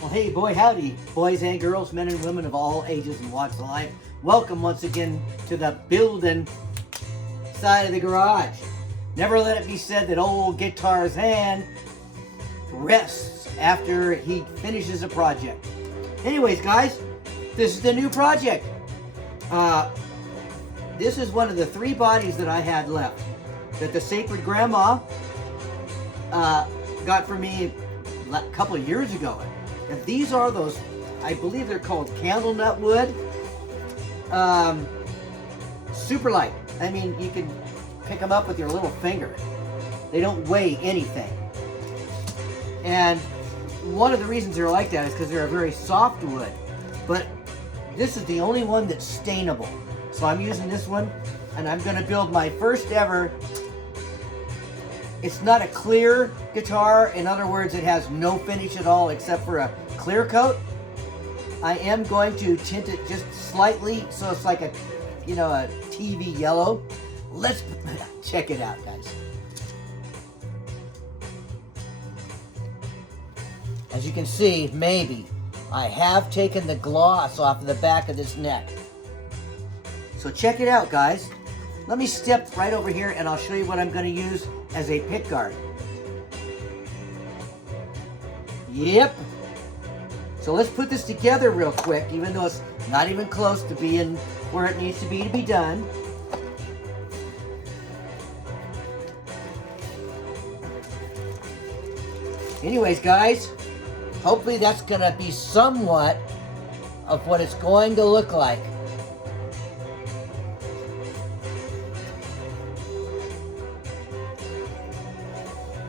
Well, hey, boy, howdy, boys and girls, men and women of all ages and walks of life. Welcome once again to the building side of the garage. Never let it be said that old Guitar's hand rests after he finishes a project. Anyways, guys, this is the new project. This is one of the 3 bodies that I had left that the Sacred Grandma got for me a couple of years ago. And these are those, I believe they're called Candelnut wood. Super light. I mean, you can pick them up with your little finger. They don't weigh anything. And one of the reasons they're like that is because they're a very soft wood. But this is the only one that's stainable. So I'm using this one, and I'm going to build my first ever. It's not a clear guitar. In other words, it has no finish at all except for a clear coat. I am going to tint it just slightly so it's like a, you know, a TV yellow. Let's check it out, guys. As you can see, maybe, I have taken the gloss off of the back of this neck. So check it out, guys. Let me step right over here and I'll show you what I'm going to use as a pick guard. Yep. So let's put this together real quick, even though it's not even close to being where it needs to be done. Anyways, guys, hopefully that's going to be somewhat of what it's going to look like.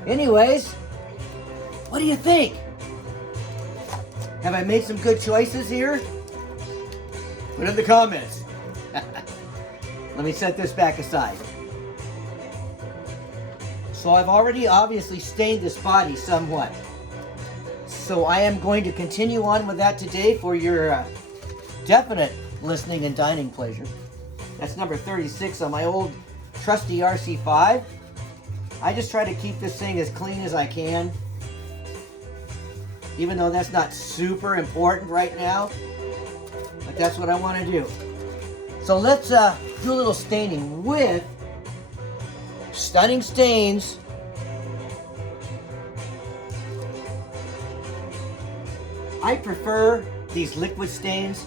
Anyways, what do you think? Have I made some good choices here? Put in the comments. Let me set this back aside. So I've already obviously stained this body somewhat. So I am going to continue on with that today for your definite listening and dining pleasure. That's number 36 on my old trusty RC5. I just try to keep this thing as clean as I can, even though that's not super important right now, but that's what I want to do. So let's do a little staining with Stunning Stains I prefer these liquid stains.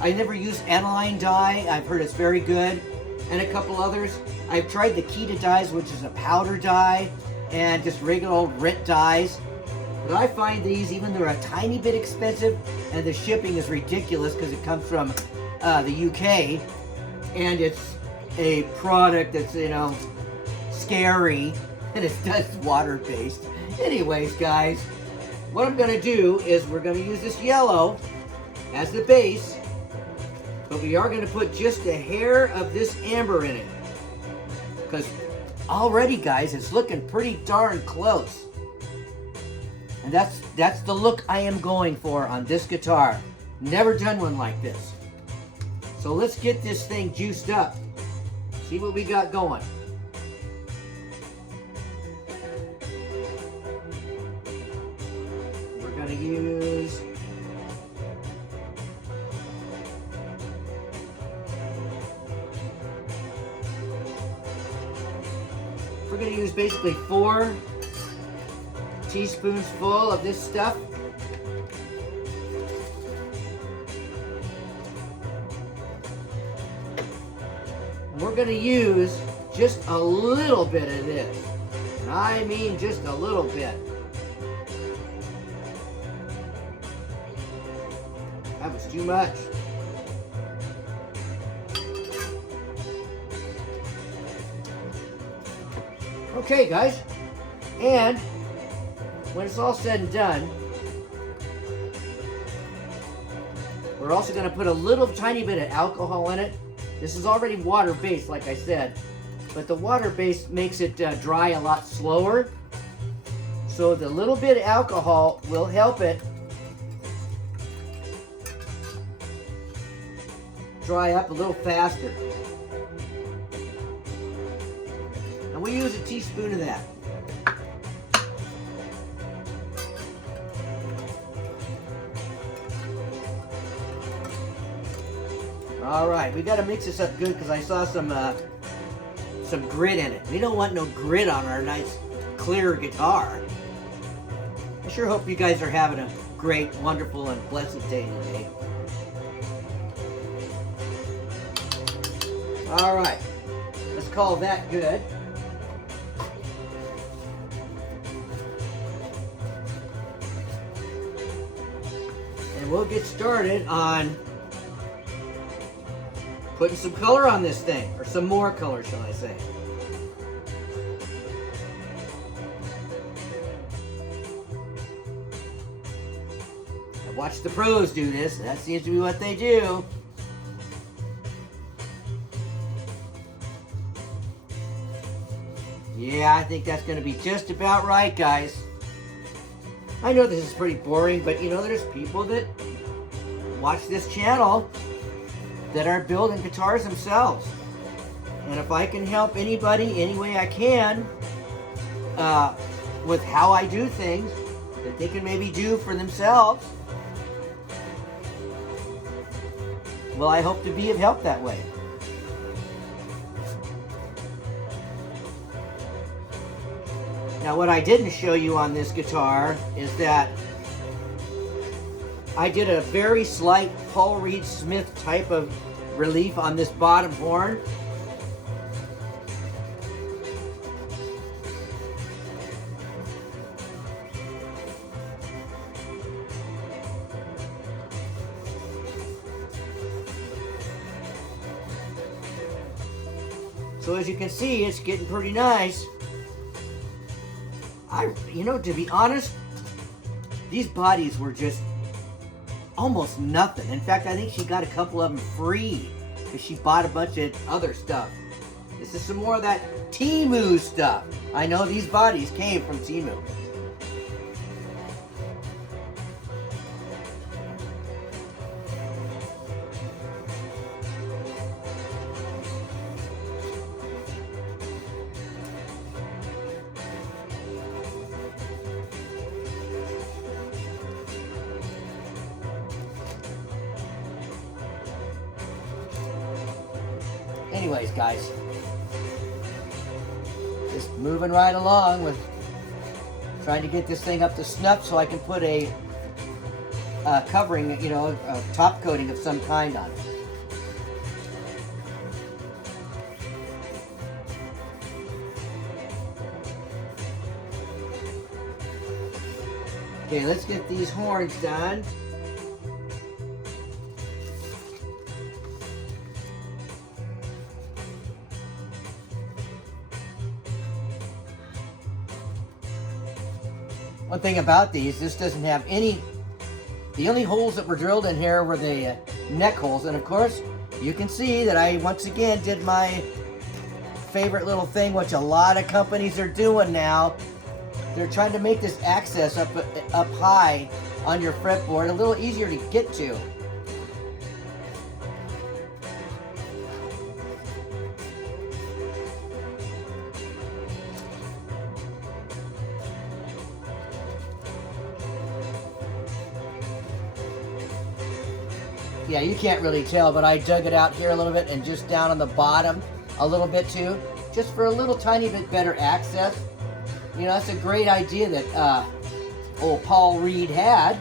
I never use aniline dye. I've heard it's very good, and a couple others. I've tried the Kita dyes, which is a powder dye, and just regular old Rit dyes. But I find these, even though they're a tiny bit expensive, and the shipping is ridiculous because it comes from the UK, and it's a product that's, you know, scary, and it's water-based. Anyways, guys, what I'm going to do is we're going to use this yellow as the base, but we are going to put just a hair of this amber in it. Because already, guys, it's looking pretty darn close. And that's the look I am going for on this guitar. Never done one like this. So let's get this thing juiced up. See what we got going. We're going to use... We're going to use basically 4 teaspoons full of this stuff. And we're going to use just a little bit of this. And I mean just a little bit. That was too much. Okay, guys, and when it's all said and done, we're also going to put a little tiny bit of alcohol in it. This is already water-based, like I said, but the water-based makes it dry a lot slower. So the little bit of alcohol will help it dry up a little faster. And we use a teaspoon of that. All right, we got to mix this up good because I saw some grit in it. We don't want no grit on our nice, clear guitar. I sure hope you guys are having a great, wonderful, and blessed day today. All right, let's call that good. And we'll get started on putting some color on this thing, or some more color, shall I say. I watch the pros do this. That seems to be what they do. Yeah, I think that's going to be just about right, guys. I know this is pretty boring, but you know, there's people that watch this channel that are building guitars themselves. And if I can help anybody any way I can with how I do things that they can maybe do for themselves, well, I hope to be of help that way. Now, what I didn't show you on this guitar is that I did a very slight Paul Reed Smith type of relief on this bottom horn. So as you can see, it's getting pretty nice. You know, to be honest, these bodies were just almost nothing. In fact, I think she got a couple of them free because she bought a bunch of other stuff. This is some more of that Temu stuff. I know these bodies came from Temu. Anyways, guys, just moving right along with trying to get this thing up to snuff so I can put a covering, you know, a top coating of some kind on it. Okay, let's get these horns done. One thing about these, this doesn't have any, the only holes that were drilled in here were the neck holes. And of course, you can see that I once again did my favorite little thing, which a lot of companies are doing now. They're trying to make this access up high on your fretboard a little easier to get to. Yeah, you can't really tell, but I dug it out here a little bit and just down on the bottom a little bit too, just for a little tiny bit better access. You know, that's a great idea that old Paul Reed had,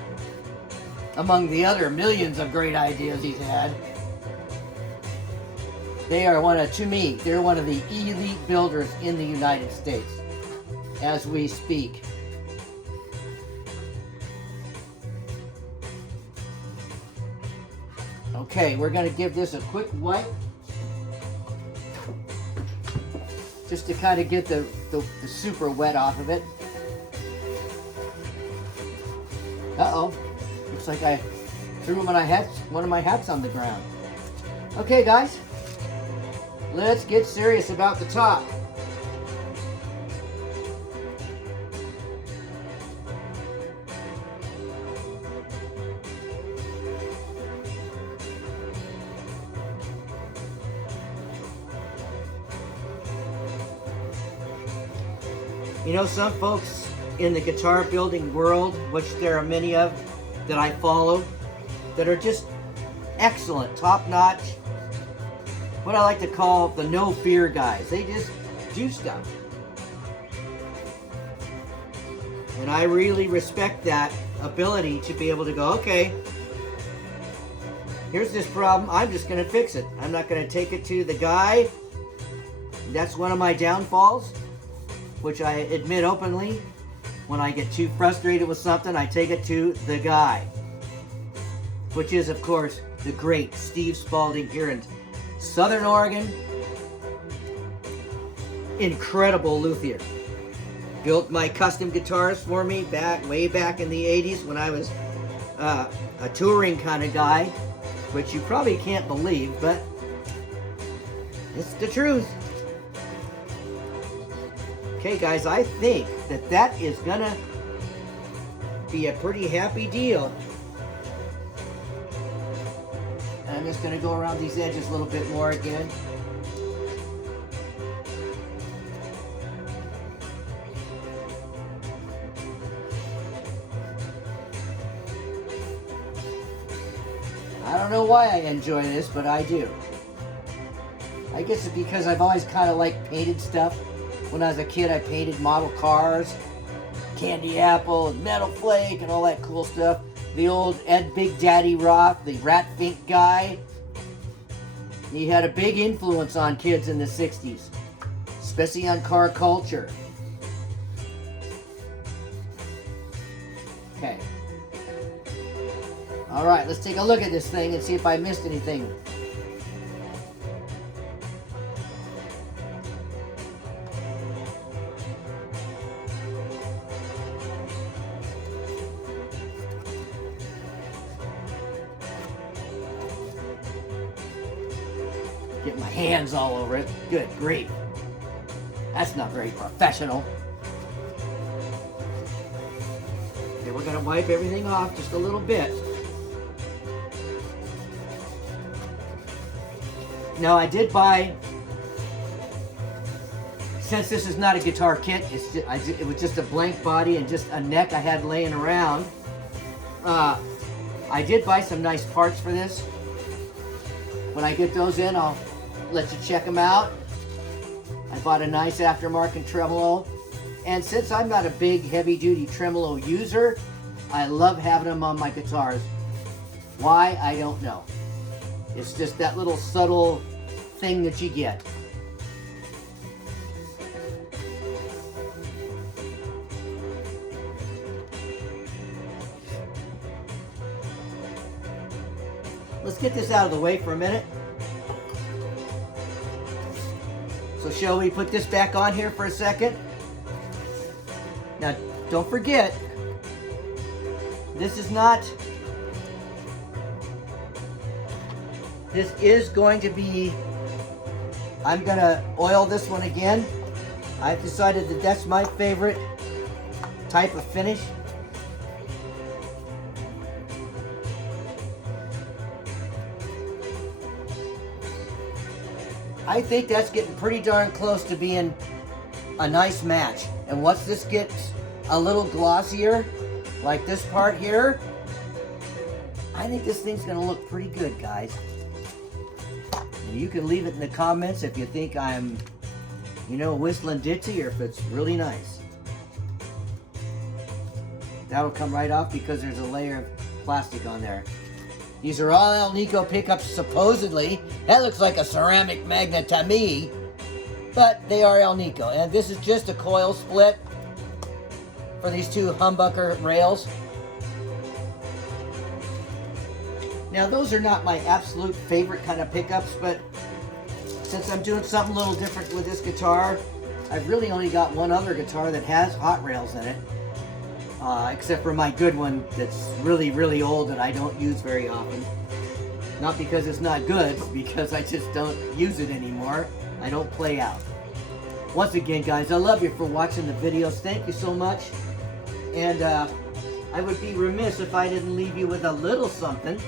among the other millions of great ideas he's had. They are to me, they're one of the elite builders in the United States as we speak. Okay, we're going to give this a quick wipe just to kind of get the super wet off of it. Uh-oh. Looks like I threw one of my hats on the ground. Okay, guys. Let's get serious about the top. You know, some folks in the guitar building world, which there are many of that I follow, that are just excellent, top-notch, what I like to call the no fear guys. They just do stuff. And I really respect that ability to be able to go, okay, here's this problem, I'm just going to fix it. I'm not going to take it to the guy. That's one of my downfalls, which I admit openly. When I get too frustrated with something, I take it to the guy, which is, of course, the great Steve Spalding here in Southern Oregon. Incredible luthier. Built my custom guitars for me way back in the 80s when I was a touring kind of guy, which you probably can't believe, but it's the truth. Okay, guys, I think that is gonna be a pretty happy deal. And I'm just gonna go around these edges a little bit more again. I don't know why I enjoy this, but I do. I guess it's because I've always kind of liked painted stuff. When I was a kid, I painted model cars, Candy Apple, and Metal Flake, and all that cool stuff. The old Ed Big Daddy Roth, the Rat Fink guy. He had a big influence on kids in the 60s, especially on car culture. Okay. All right, let's take a look at this thing and see if I missed anything. Get my hands all over it. Good grief. That's not very professional. Okay, we're going to wipe everything off just a little bit. Now, I did buy, since this is not a guitar kit, it was just a blank body and just a neck I had laying around. I did buy some nice parts for this. When I get those in, I'll let you check them out. I bought a nice aftermarket tremolo. And since I'm not a big heavy-duty tremolo user, I love having them on my guitars. Why? I don't know. It's just that little subtle thing that you get. Let's get this out of the way for a minute. So shall we put this back on here for a second? Now, don't forget, this is going to be, I'm going to oil this one again. I've decided that that's my favorite type of finish. I think that's getting pretty darn close to being a nice match. And once this gets a little glossier, like this part here, I think this thing's going to look pretty good, guys. And you can leave it in the comments if you think I'm, whistling ditzy, or if it's really nice. That'll come right off because there's a layer of plastic on there. These are all El Nico pickups, supposedly. That looks like a ceramic magnet to me. But they are El Nico. And this is just a coil split for these two humbucker rails. Now, those are not my absolute favorite kind of pickups, but since I'm doing something a little different with this guitar, I've really only got one other guitar that has hot rails in it. Except for my good one that's really, really old that I don't use very often. Not because it's not good, but because I just don't use it anymore. I don't play out. Once again, guys, I love you for watching the videos. Thank you so much. And I would be remiss if I didn't leave you with a little something.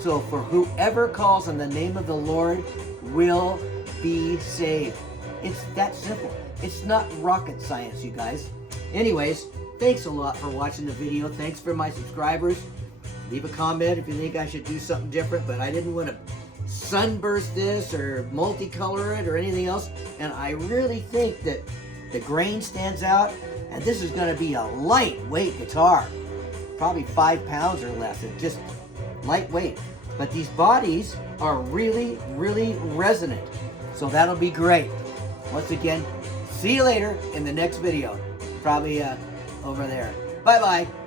So for whoever calls on the name of the Lord will be saved. It's that simple. It's not rocket science, you guys. Anyways, thanks a lot for watching the video. Thanks for my subscribers. Leave a comment if you think I should do something different, but I didn't want to sunburst this or multicolor it or anything else. And I really think that the grain stands out, and this is going to be a lightweight guitar. Probably 5 pounds or less. It's just lightweight. But these bodies are really, really resonant. So that'll be great. Once again, see you later in the next video. Probably over there. Bye-bye.